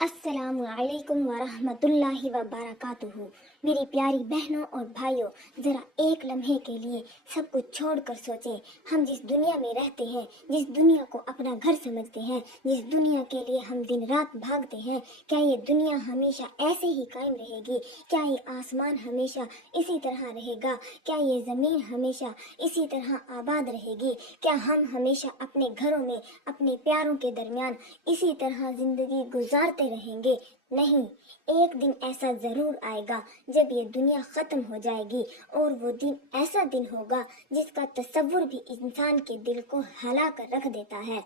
السلام علیکم ورحمۃ اللہ وبرکاتہ۔ میری پیاری بہنوں اور بھائیوں، ذرا ایک لمحے کے لیے سب کچھ چھوڑ کر سوچیں، ہم جس دنیا میں رہتے ہیں، جس دنیا کو اپنا گھر سمجھتے ہیں، جس دنیا کے لیے ہم دن رات بھاگتے ہیں، کیا یہ دنیا ہمیشہ ایسے ہی قائم رہے گی؟ کیا یہ آسمان ہمیشہ اسی طرح رہے گا؟ کیا یہ زمین ہمیشہ اسی طرح آباد رہے گی؟ کیا ہم ہمیشہ اپنے گھروں میں اپنے پیاروں کے درمیان اسی طرح زندگی گزارتے رہیں گے؟ نہیں، ایک دن ایسا ضرور آئے گا جب یہ دنیا ختم ہو جائے گی، اور وہ دن ایسا دن ہوگا جس کا تصور بھی انسان کے دل کو ہلا کر رکھ دیتا ہے۔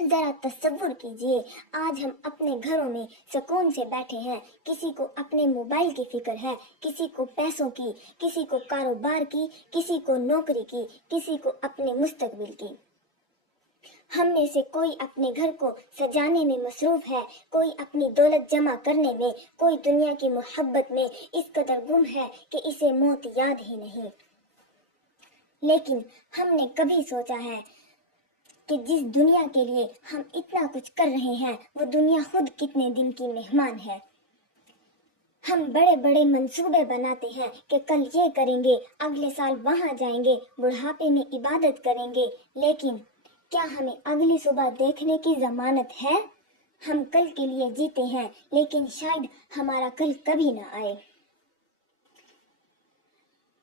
ذرا تصور کیجئے، آج ہم اپنے گھروں میں سکون سے بیٹھے ہیں، کسی کو اپنے موبائل کی فکر ہے، کسی کو پیسوں کی، کسی کو کاروبار کی، کسی کو نوکری کی، کسی کو اپنے مستقبل کی۔ ہم میں سے کوئی اپنے گھر کو سجانے میں مصروف ہے، کوئی اپنی دولت جمع کرنے میں، کوئی دنیا کی محبت میں اس قدر گم ہے کہ اسے موت یاد ہی نہیں۔ لیکن ہم نے کبھی سوچا ہے کہ جس دنیا کے لیے ہم اتنا کچھ کر رہے ہیں، وہ دنیا خود کتنے دن کی مہمان ہے؟ ہم بڑے بڑے منصوبے بناتے ہیں کہ کل یہ کریں گے، اگلے سال وہاں جائیں گے، بڑھاپے میں عبادت کریں گے، لیکن کیا ہمیں اگلی صبح دیکھنے کی ضمانت ہے؟ ہم کل کے لیے جیتے ہیں، لیکن شاید ہمارا کل کبھی نہ آئے۔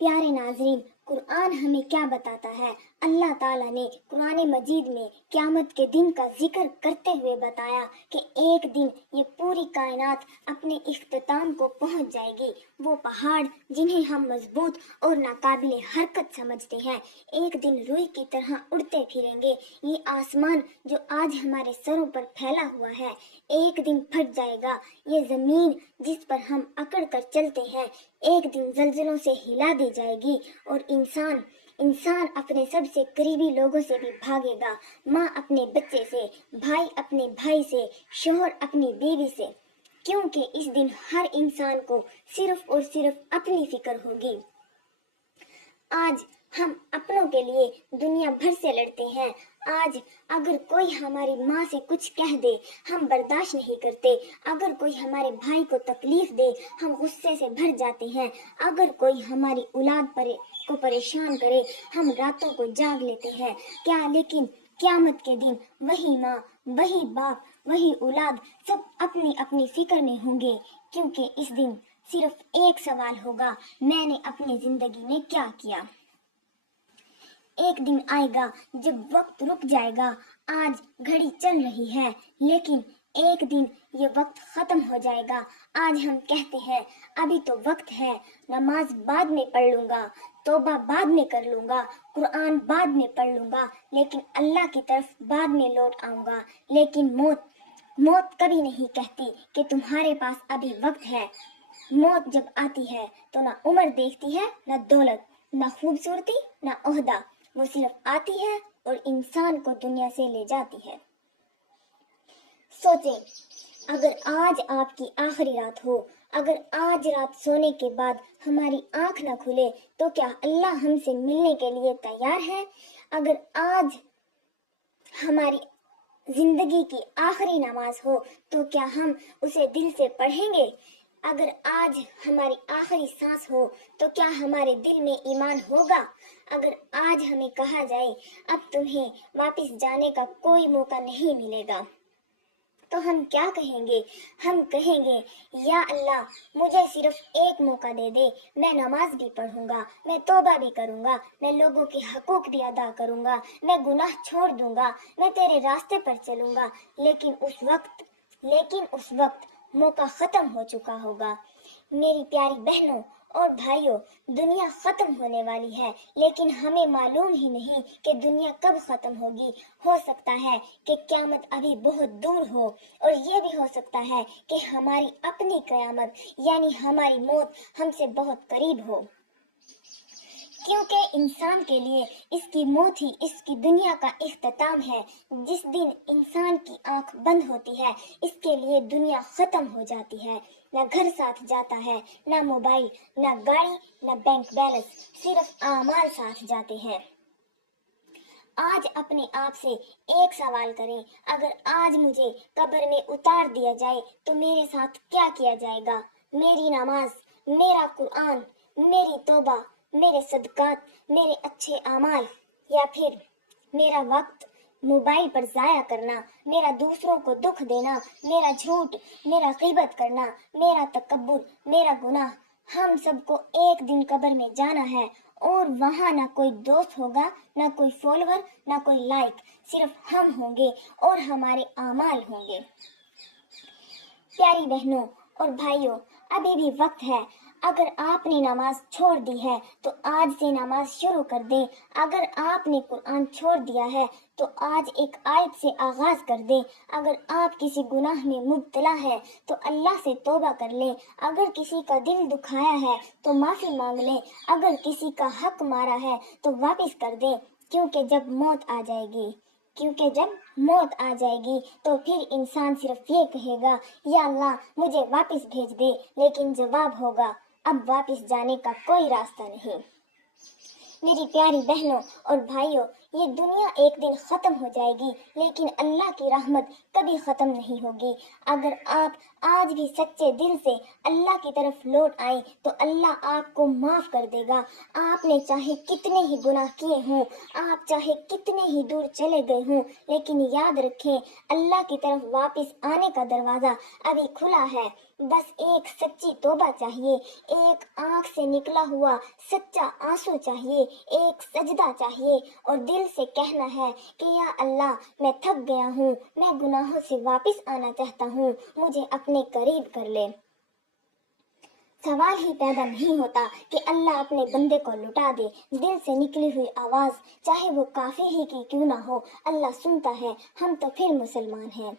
پیارے ناظرین، قرآن ہمیں کیا بتاتا ہے؟ اللہ تعالیٰ نے قرآن مجید میں قیامت کے دن کا ذکر کرتے ہوئے بتایا کہ ایک دن یہ پوری کائنات اپنے اختتام کو پہنچ جائے گی۔ وہ پہاڑ جنہیں ہم مضبوط اور ناقابل حرکت سمجھتے ہیں، ایک دن روئی کی طرح اڑتے پھریں گے۔ یہ آسمان جو آج ہمارے سروں پر پھیلا ہوا ہے، ایک دن پھٹ جائے گا۔ یہ زمین جس پر ہم اکڑ کر چلتے ہیں، ایک دن زلزلوں سے ہلا دی جائے گی، اور انسان اپنے سب سے قریبی لوگوں سے بھی بھاگے گا، ماں اپنے بچے سے، بھائی اپنے بھائی سے، شوہر اپنی بیوی سے، کیونکہ اس دن ہر انسان کو صرف اور صرف اپنی فکر ہوگی۔ آج ہم اپنوں کے لیے دنیا بھر سے لڑتے ہیں۔ آج اگر کوئی ہماری ماں سے کچھ کہہ دے، ہم برداشت نہیں کرتے۔ اگر کوئی ہمارے بھائی کو تکلیف دے، ہم غصے سے بھر جاتے ہیں۔ اگر کوئی ہماری اولاد کو پریشان کرے، ہم راتوں کو جاگ لیتے ہیں۔ لیکن قیامت کے دن وہی ماں، وہی باپ، وہی اولاد سب اپنی اپنی فکر میں ہوں گے، کیونکہ اس دن صرف ایک سوال ہوگا: میں نے اپنی زندگی میں کیا کیا؟ ایک دن آئے گا جب وقت رک جائے گا۔ آج گھڑی چل رہی ہے، لیکن ایک دن یہ وقت ختم ہو جائے گا۔ آج ہم کہتے ہیں ابھی تو وقت ہے، نماز بعد میں پڑھ لوں گا، توبہ بعد میں کر لوں گا، قرآن بعد میں پڑھ لوں گا، لیکن اللہ کی طرف بعد میں لوٹ آؤں گا۔ لیکن موت کبھی نہیں کہتی کہ تمہارے پاس ابھی وقت ہے۔ موت جب آتی ہے تو نہ عمر دیکھتی ہے، نہ دولت، نہ خوبصورتی، نہ عہدہ، وہ صرف آتی ہے اور انسان کو دنیا سے لے جاتی ہے۔ سوچیں، اگر آج آپ کی آخری رات ہو، اگر آج رات سونے کے بعد ہماری آنکھ نہ کھلے، تو کیا اللہ ہم سے ملنے کے لیے تیار ہے؟ اگر آج ہماری زندگی کی آخری نماز ہو، تو کیا ہم اسے دل سے پڑھیں گے؟ اگر آج ہماری آخری سانس ہو، تو کیا ہمارے دل میں ایمان ہوگا؟ اگر آج ہمیں کہا جائے اب تمہیں واپس جانے کا کوئی موقع نہیں ملے گا، تو ہم کیا کہیں گے؟ ہم کہیں گے یا اللہ، مجھے صرف ایک موقع دے دے، میں نماز بھی پڑھوں گا، میں توبہ بھی کروں گا، میں لوگوں کے حقوق بھی ادا کروں گا، میں گناہ چھوڑ دوں گا، میں تیرے راستے پر چلوں گا۔ لیکن اس وقت موقع ختم ہو چکا ہوگا۔ میری پیاری بہنوں اور بھائیوں، دنیا ختم ہونے والی ہے، لیکن ہمیں معلوم ہی نہیں کہ دنیا کب ختم ہوگی۔ ہو سکتا ہے کہ قیامت ابھی بہت دور ہو، اور یہ بھی ہو سکتا ہے کہ ہماری اپنی قیامت یعنی ہماری موت ہم سے بہت قریب ہو، کیونکہ انسان کے لیے اس کی موت ہی اس کی دنیا کا اختتام ہے۔ جس دن انسان کی آنکھ بند ہوتی ہے، اس کے لیے دنیا ختم ہو جاتی ہے۔ نہ گھر ساتھ جاتا ہے، نہ موبائل، نہ گاڑی، نہ بینک بیلنس، صرف اعمال ساتھ جاتے ہیں۔ آج اپنے آپ سے ایک سوال کریں، اگر آج مجھے قبر میں اتار دیا جائے تو میرے ساتھ کیا کیا جائے گا؟ میری نماز، میرا قرآن، میری توبہ، میرے صدقات، میرے اچھے اعمال، یا پھر میرا وقت موبائل پر ضائع کرنا، میرا دوسروں کو دکھ دینا، میرا جھوٹ، میرا غیبت کرنا، میرا تکبر، میرا گناہ؟ ہم سب کو ایک دن قبر میں جانا ہے، اور وہاں نہ کوئی دوست ہوگا، نہ کوئی فالوور، نہ کوئی لائک، صرف ہم ہوں گے اور ہمارے اعمال ہوں گے۔ پیاری بہنوں اور بھائیوں، ابھی بھی وقت ہے۔ اگر آپ نے نماز چھوڑ دی ہے تو آج سے نماز شروع کر دیں۔ اگر آپ نے قرآن چھوڑ دیا ہے تو آج ایک آیت سے آغاز کر دیں۔ اگر آپ کسی گناہ میں مبتلا ہے تو اللہ سے توبہ کر لیں۔ اگر کسی کا دل دکھایا ہے تو معافی مانگ لیں۔ اگر کسی کا حق مارا ہے تو واپس کر دیں، کیونکہ جب موت آ جائے گی تو پھر انسان صرف یہ کہے گا، یا اللہ مجھے واپس بھیج دے، لیکن جواب ہوگا، اب واپس جانے کا کوئی راستہ نہیں۔ میری پیاری بہنوں اور بھائیوں، یہ دنیا ایک دن ختم ہو جائے گی، لیکن اللہ کی رحمت کبھی ختم نہیں ہوگی۔ اگر آپ آج بھی سچے دل سے اللہ کی طرف لوٹ آئیں تو اللہ آپ کو معاف کر دے گا۔ آپ نے چاہے کتنے ہی گناہ کیے ہوں، آپ چاہے کتنے ہی دور چلے گئے ہوں، لیکن یاد رکھیں، اللہ کی طرف واپس آنے کا دروازہ ابھی کھلا ہے۔ بس ایک سچی توبہ چاہیے، ایک آنکھ سے نکلا ہوا سچا آنسو چاہیے، ایک سجدہ چاہیے، اور دل سے کہنا ہے کہ یا اللہ میں تھک گیا ہوں، میں گناہوں سے واپس آنا چاہتا ہوں، مجھے اپنے قریب کر لے۔ سوال ہی پیدا نہیں ہوتا کہ اللہ اپنے بندے کو لٹا دے۔ دل سے نکلی ہوئی آواز چاہے وہ کافر ہی کی کیوں نہ ہو، اللہ سنتا ہے، ہم تو پھر مسلمان ہیں۔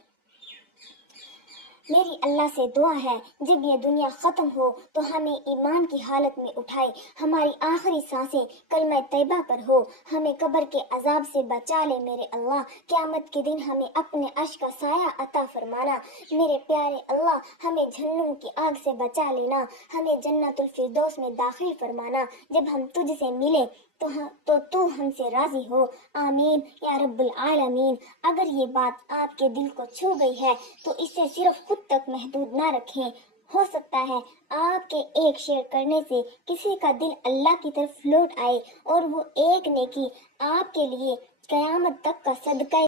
میری اللہ سے دعا ہے، جب یہ دنیا ختم ہو تو ہمیں ایمان کی حالت میں اٹھائے، ہماری آخری سانسیں کلمہ طیبہ پر ہو، ہمیں قبر کے عذاب سے بچا لے میرے اللہ، قیامت کے دن ہمیں اپنے عرش کا سایہ عطا فرمانا۔ میرے پیارے اللہ، ہمیں جہنم کی آگ سے بچا لینا، ہمیں جنت الفردوس میں داخل فرمانا۔ جب ہم تجھ سے ملیں تو ہم سے راضی ہو، آمین یا رب العالمین۔ اگر یہ بات آپ کے دل کو چھو گئی ہے تو اسے صرف خود تک محدود نہ رکھیں، ہو سکتا ہے آپ کے ایک شیئر کرنے سے کسی کا دل اللہ کی طرف لوٹ آئے اور وہ ایک نیکی آپ کے لیے قیامت تک کا صدقہ